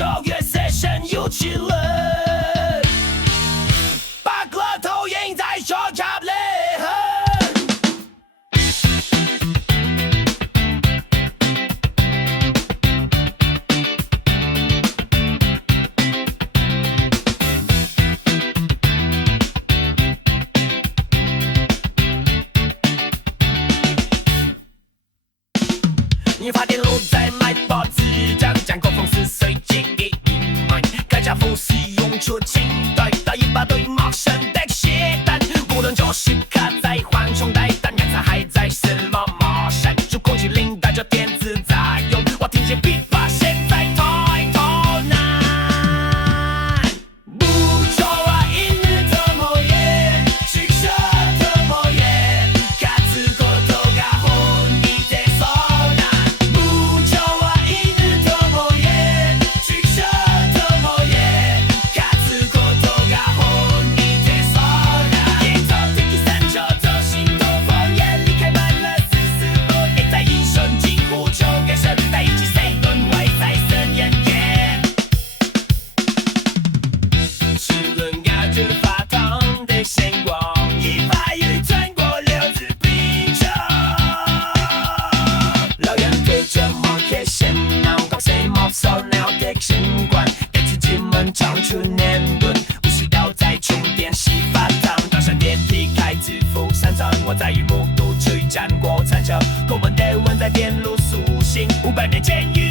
9月色神又起了，把个投影在手掌里。你发电路在卖报纸，讲国风是随机一枚，各家服饰用出清代，到一把对陌生的鞋单，无论就是卡在缓冲带，但刚才还在什么陌生，主空气领带着电子在用，我听见琵琶现在抬头难，不说话音乐的模样，汽车的模样，卡子过头ga红你的手难。长出年轮，不需要再充电洗发糖，搭上电梯开至富山上，我在与目睹璀璨过残桥，公文的文在电路苏醒，500年监狱。